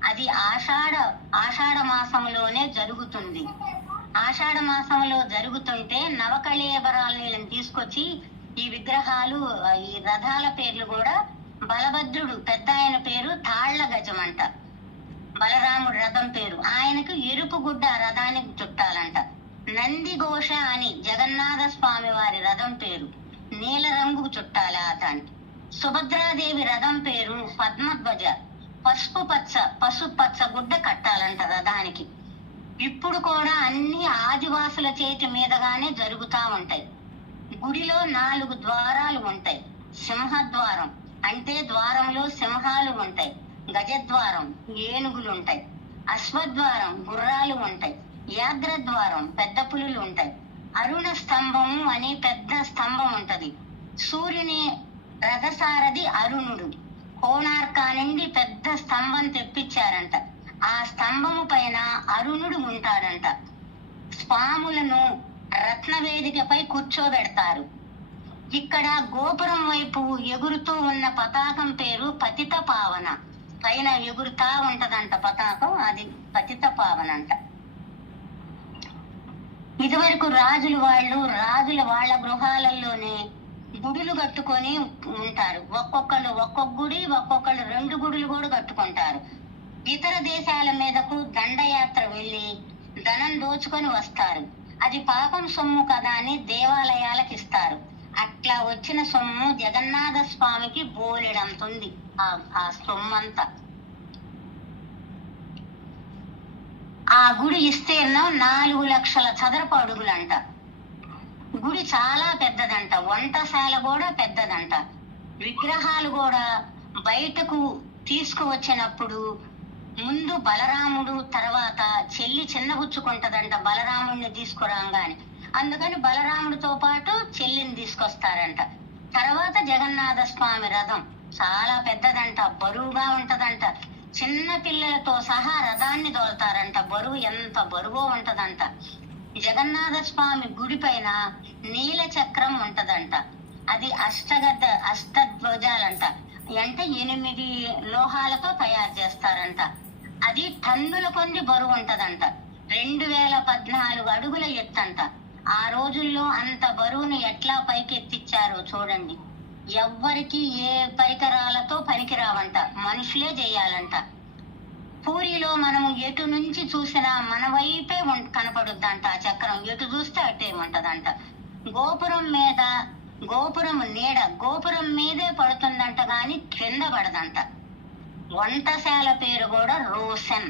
అది ఆషాఢ మాసంలోనే జరుగుతుంది. ఆషాఢ మాసంలో జరుగుతుంటే నవకళేబరాలను తీసుకొచ్చి ఈ విగ్రహాలు, ఈ రథాల పేర్లు కూడా బలభద్రుడు పెద్ద ఆయన పేరు తాళ్ల గజం అంట. బలరాముడు రథం పేరు. ఆయనకు ఎరుపు గుడ్డ రథానికి చుట్టాలంట. నందిఘోష అని జగన్నాథ స్వామి వారి రథం పేరు, నీల రంగు చుట్టాలి అతనికి. సుభద్రాదేవి రథం పేరు పద్మధ్వజ. పసుపచ్చ గుడ్డ కట్టాలంట రథానికి. ఇప్పుడు కూడా అన్ని ఆదివాసుల చేతి మీదగానే జరుగుతా ఉంటాయి. గుడిలో 4 ద్వారాలు ఉంటాయి. సింహద్వారం అంటే ద్వారంలో సింహాలు ఉంటాయి. గజద్వారం ఏనుగులు ఉంటాయి. అశ్వద్వారం గుర్రాలు ఉంటాయి. యాగ్రద్వారం పెద్ద పులులు ఉంటాయి. అరుణ స్తంభం అనే పెద్ద స్తంభం ఉంటది. సూర్యుని రథసారథి అరుణుడు కోణార్క నుండి పెద్ద స్తంభం తెప్పించారంట. ఆ స్తంభము పైన అరుణుడు ఉంటాడంట. స్వాములను రత్నవేదికపై కూర్చోబెడతారు. ఇక్కడ గోపురం వైపు ఎగురుతూ ఉన్న పతాకం పేరు పతిత పావన. పైన ఎగురుతా ఉంటదంట పతాకం, అది పతిత పావన అంట. ఇదివరకు రాజుల వాళ్ళ గృహాలలోనే గుడులు కట్టుకొని ఉంటారు. ఒక్కొక్కళ్ళు ఒక్కొక్క గుడి, ఒక్కొక్కళ్ళు 2 గుడులు కూడా కట్టుకుంటారు. ఇతర దేశాల మీదకు దండయాత్ర వెళ్ళి ధనం దోచుకొని వస్తారు. అది పాపం సొమ్ము కదా అని దేవాలయాలకు ఇస్తారు. అట్లా వచ్చిన సొమ్ము జగన్నాథ స్వామికి బోలెడంతుంది. ఆ సొమ్మంతా ఆ గుడి విస్తీర్ణం 4 లక్షల చదరపు అడుగులంట. గుడి చాలా పెద్దదంట. వంటశాల కూడా పెద్దదంట. విగ్రహాలు కూడా బయటకు తీసుకువచ్చినప్పుడు ముందు బలరాముడు, తర్వాత చెల్లి చిన్నబుచ్చుకుంటదంట బలరాముడిని తీసుకురాగానే. అందుకని బలరాముడితో పాటు చెల్లిని తీసుకొస్తారంట. తర్వాత జగన్నాథ స్వామి రథం చాలా పెద్దదంట, బరువుగా ఉంటదంట. చిన్న పిల్లలతో సహా రథాన్ని దోల్తారంట. బరువు ఎంత బరువో ఉంటదంట. జగన్నాథ స్వామి గుడి పైన నీల చక్రం ఉంటదంట. అది అష్టధ్వజాలంట. అంటే 8 లోహాలతో తయారు చేస్తారంట. అది టన్నుల కొద్ది బరువు ఉంటదంట. 2014 అడుగుల ఎత్తంట. ఆ రోజుల్లో అంత బరువును ఎట్లా పైకెత్తిచ్చారో చూడండి. ఎవ్వరికి ఏ పరికరాలతో పనికిరావంట, మనుషులే చేయాలంట. పూరిలో మనము ఎటు నుంచి చూసినా మన వైపే కనపడుద్దంట ఆ చక్రం. ఎటు చూస్తే అట్టే ఉంటదంట. గోపురం నీడ గోపురం మీదే పడుతుందంట గాని కింద పడదంట. వంటశాల పేరు కూడా రోషన్.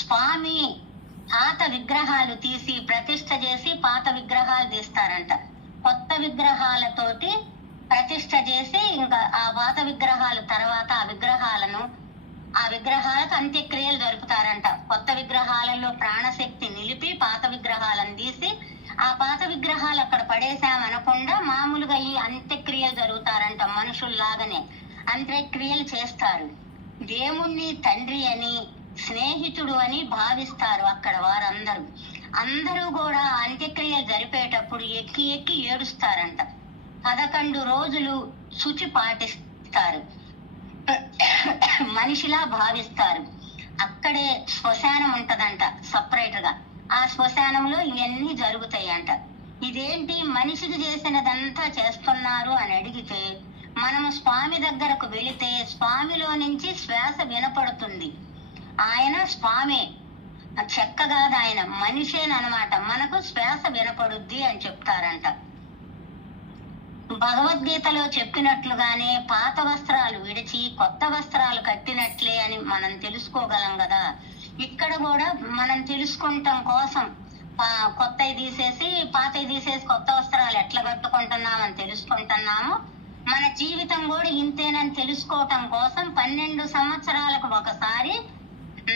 స్వామి పాత విగ్రహాలు తీసి ప్రతిష్ఠ చేసి పాత విగ్రహాలు తీస్తారంట. కొత్త విగ్రహాలతోటి ప్రతిష్ఠ చేసి ఇంకా ఆ పాత విగ్రహాలు తర్వాత ఆ విగ్రహాలకు అంత్యక్రియలు జరుపుతారంట. కొత్త విగ్రహాలలో ప్రాణశక్తి నిలిపి పాత విగ్రహాలను తీసి ఆ పాత విగ్రహాలు అక్కడ పడేసామనకుండా మామూలుగా ఈ అంత్యక్రియలు జరుగుతారంట. మనుషుల్లాగానే అంత్యక్రియలు చేస్తారు. దేవుణ్ణి తండ్రి అని, స్నేహితుడు అని భావిస్తారు అక్కడ అందరూ కూడా అంత్యక్రియలు జరిపేటప్పుడు ఎక్కి ఏడుస్తారంట. 11 రోజులు శుచి పాటిస్తారు, మనిషిలా భావిస్తారు. అక్కడే శ్మశానం ఉంటదంట సపరేట్ గా. ఆ శ్మశానంలో ఇవన్నీ జరుగుతాయంట. ఇదేంటి మనిషికి చేసినదంతా చేస్తున్నారు అని అడిగితే, మనము స్వామి దగ్గరకు వెళితే స్వామిలో నుంచి శ్వాస వినపడుతుంది. ఆయన స్వామే, చెక్క కాదు, ఆయన మనిషేనమాట. మనకు శ్వాస వినపడుద్ది అని చెప్తారంట. భగవద్గీతలో చెప్పినట్లుగానే పాత వస్త్రాలు విడిచి కొత్త వస్త్రాలు కట్టినట్లే అని మనం తెలుసుకోగలం కదా. ఇక్కడ కూడా మనం తెలుసుకుంటాం కోసం కొత్తవి తీసేసి పాతవి తీసేసి కొత్త వస్త్రాలు ఎట్లా కట్టుకుంటున్నామని తెలుసుకుంటున్నాము. మన జీవితం కూడా ఇంతేనని తెలుసుకోవటం కోసం 12 సంవత్సరాలకు ఒకసారి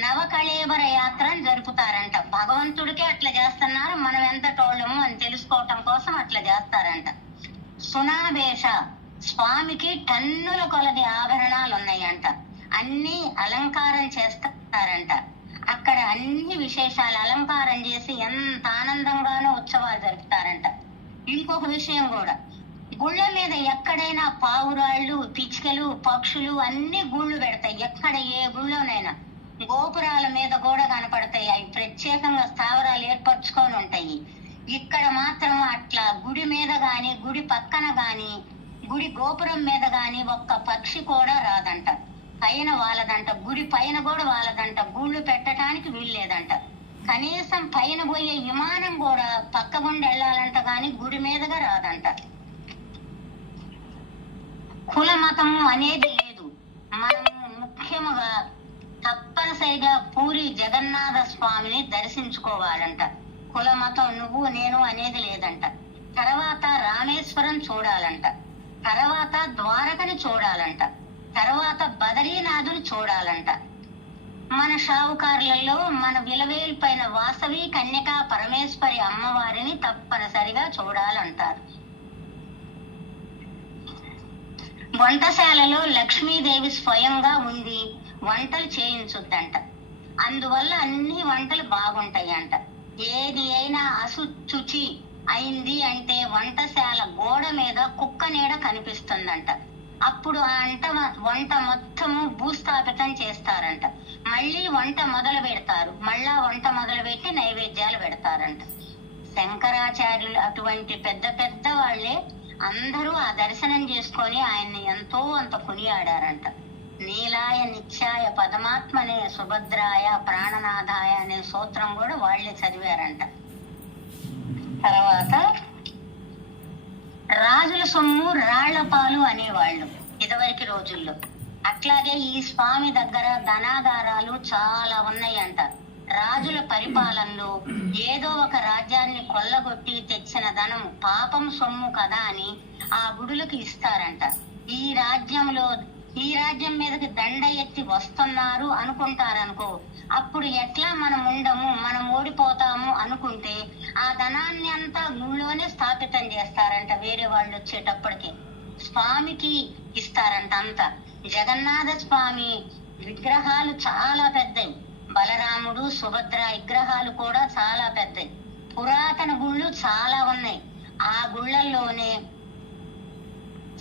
నవకళేబర యాత్రను జరుపుతారంట. భగవంతుడికే అట్లా చేస్తున్నారు, మనం ఎంత టోళ్ళము అని తెలుసుకోవటం కోసం అట్లా చేస్తారంట. సునాభేష స్వామికి టన్నుల కొలది ఆభరణాలు ఉన్నాయంట. అన్ని అలంకారం చేస్తారంట. అక్కడ అన్ని విశేషాలు అలంకారం చేసి ఎంత ఆనందంగానో ఉత్సవాలు జరుపుతారంట. ఇంకొక విషయం కూడా, గుళ్ళ మీద ఎక్కడైనా పావురాళ్ళు, పిచ్చుకలు, పక్షులు అన్ని గుళ్ళు పెడతాయి. ఎక్కడ ఏ గుళ్ళోనైనా గోపురాల మీద కూడా కనపడతాయి. అవి ప్రత్యేకంగా స్థావరాలు ఏర్పరచుకొని ఉంటాయి. ఇక్కడ మాత్రం అట్లా గుడి మీద గాని, గుడి పక్కన గాని, గుడి గోపురం మీద గాని ఒక్క పక్షి కూడా రాదంట. పైన వాళ్ళదంట, గుడి పైన కూడా వాళ్ళదంట. గుళ్ళు పెట్టడానికి వీల్లేదంట. కనీసం పైన పోయే విమానం కూడా పక్క గుండా వెళ్ళాలంట గాని గుడి మీదగా రాదంట. కుల మతము అనేది లేదు. మనము ముఖ్యముగా తప్పనిసరిగా పూరి జగన్నాథ స్వామిని దర్శించుకోవాలంట. కుల మతం నువ్వు నేను అనేది లేదంట. తర్వాత రామేశ్వరం చూడాలంట, తర్వాత ద్వారకని చూడాలంట, తర్వాత బదరీనాథుని చూడాలంట. మన షావుకారులలో మన విలవేల్పైన వాసవి కన్యకా పరమేశ్వరి అమ్మవారిని తప్పనిసరిగా చూడాలంటారు. వంటశాలలో లక్ష్మీదేవి స్వయంగా ఉంది వంటలు చేయించుద్దంట. అందువల్ల అన్ని వంటలు బాగుంటాయంట. ఏది అయినా అశుచి అయింది అంటే వంటశాల గోడ మీద కుక్క నీడ కనిపిస్తుందంట. అప్పుడు ఆ వంట మొత్తము భూస్థాపితం చేస్తారంట. మళ్ళీ వంట మొదలు పెడతారు, మళ్ళా వంట మొదలు పెట్టి నైవేద్యాలు పెడతారంట. శంకరాచార్యులు అటువంటి పెద్ద పెద్ద వాళ్ళే అందరూ ఆ దర్శనం చేసుకొని ఆయన్ని ఎంతో అంత కొనియాడారంట. నీలాయ నిత్యాయ పరమాత్మనే సుభద్రాయ ప్రాణనాథాయ అనే సూత్రం కూడా వాళ్ళే చదివారంట. తర్వాత రాజుల సొమ్ము రాళ్లపాలు అనేవాళ్ళు ఇదివరకు రోజుల్లో. అట్లాగే ఈ స్వామి దగ్గర ధనాగారాలు చాలా ఉన్నాయంట. రాజుల పరిపాలనలో ఏదో ఒక రాజ్యాన్ని కొల్లగొట్టి తెచ్చిన ధనం పాపం సొమ్ము కదా అని ఆ గుడులకు ఇస్తారంట. ఈ రాజ్యం మీదకి దండ ఎత్తి వస్తున్నారు అనుకుంటారనుకో, అప్పుడు ఎట్లా మనం ఉండము, మనం ఓడిపోతాము అనుకుంటే ఆ ధనాన్ని అంతా గుళ్ళోనే స్థాపితం చేస్తారంట. వేరే వాళ్ళు వచ్చేటప్పటికి స్వామికి ఇస్తారంట అంతా. జగన్నాథ స్వామి విగ్రహాలు చాలా పెద్దవి. బలరాముడు సుభద్ర విగ్రహాలు కూడా చాలా పెద్దవి. పురాతన గుళ్ళు చాలా ఉన్నాయి. ఆ గుళ్ళల్లోనే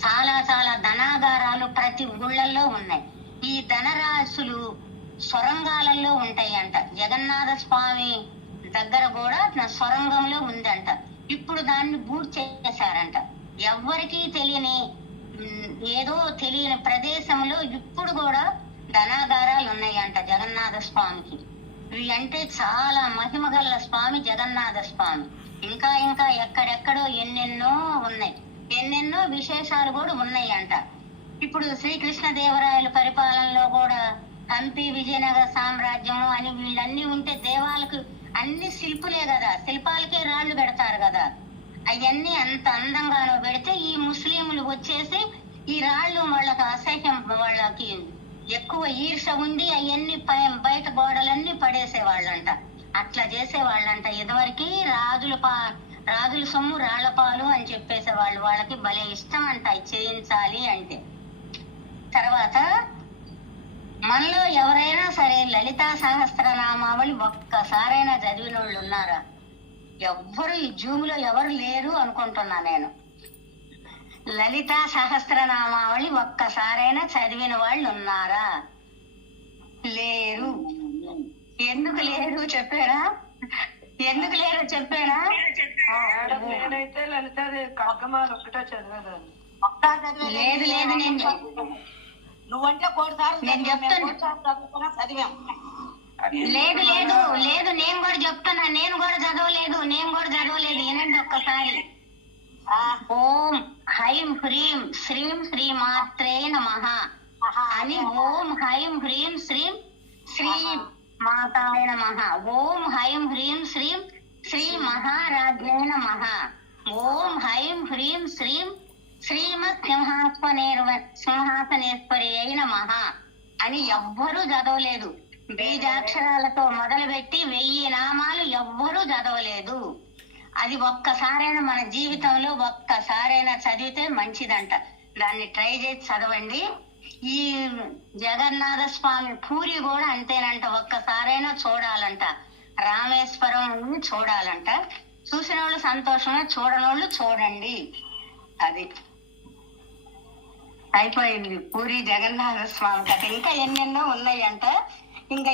చాలా చాలా ధనాగారాలు ప్రతి గుళ్ళల్లో ఉన్నాయి. ఈ ధనరాశులు సొరంగాలలో ఉంటాయంట. జగన్నాథ స్వామి దగ్గర కూడా సొరంగంలో ఉందంట. ఇప్పుడు దాన్ని పూర్తి చేశారంట. ఎవ్వరికీ తెలియని ప్రదేశంలో ఇప్పుడు కూడా ధనాగారాలు ఉన్నాయంట జగన్నాథ స్వామికి. ఇవి అంటే చాలా మహిమగల స్వామి జగన్నాథ స్వామి. ఇంకా ఇంకా ఎక్కడెక్కడో ఎన్నెన్నో ఉన్నాయి, ఎన్నెన్నో విశేషాలు కూడా ఉన్నాయంట. ఇప్పుడు శ్రీకృష్ణదేవరాయల పరిపాలనలో కూడా హంపి విజయనగర సామ్రాజ్యము అని వీళ్ళన్నీ ఉంటే దేవాలకు అన్ని శిల్పులే కదా, శిల్పాలకే రాళ్లు పెడతారు కదా. అవన్నీ అంత అందంగానో పెడితే ఈ ముస్లింలు వచ్చేసి ఈ రాళ్లు వాళ్ళకి అసహ్యం, వాళ్ళకి ఎక్కువ ఈర్ష ఉంది, అవన్నీ బయట గోడలన్నీ పడేసేవాళ్ళంట. అట్లా చేసేవాళ్ళంట. ఇదివరకు రాజుల సొమ్ము రాళ్లపాలు అని చెప్పేసేవాళ్ళు. వాళ్ళకి భలే ఇష్టం అంట చేయించాలి అంటే. తర్వాత మనలో ఎవరైనా సరే లలితా సహస్రనామావళి ఒక్కసారైనా చదివిన వాళ్ళు ఉన్నారా? ఎవ్వరు ఈ జూములో ఎవరు లేరు అనుకుంటున్నా నేను. లలితా సహస్రనామావళి ఒక్కసారైనా చదివిన వాళ్ళు ఉన్నారా? లేరు. ఎందుకు లేరు చెప్పారా? ఎందుకు లేరు చెప్పారా? నేనైతే లలిత కగ్గమాలు ఒక్కటే చదివేదాన్ని. లేదు లేదు, నువ్వంటే నేను చెప్తాను. లేదు లేదు లేదు, నేను కూడా చెప్తున్నా. నేను కూడా చదవలేదు. వినండి ఒక్కసారి. ఓం హైం హ్రీం శ్రీం శ్రీ మాత్రే నమః అని ఓం హైం హ్రీం శ్రీం శ్రీ మాతాయ నమః. ఓం హైం హ్రీం శ్రీం శ్రీ మహారాజ్ఞే నమః. ఓం హైం హ్రీం శ్రీం శ్రీమత్ సింహాసనేశ్వరి అయిన మహా అని ఎవ్వరూ చదవలేదు. బీజాక్షరాలతో మొదలుపెట్టి 1000 నామాలు ఎవ్వరూ చదవలేదు. అది ఒక్కసారైనా మన జీవితంలో ఒక్కసారైనా చదివితే మంచిదంట. దాన్ని ట్రై చేసి చదవండి. ఈ జగన్నాథ స్వామి పూరి కూడా అంతేనంట. ఒక్కసారైనా చూడాలంట. రామేశ్వరం చూడాలంట. చూసిన వాళ్ళు సంతోషంగా, చూడని వాళ్ళు చూడండి. అది అయిపోయింది పూరి జగన్నాథ స్వామి కథ. ఇంకా ఎన్నెన్నో ఉన్నాయంట. ఇంకా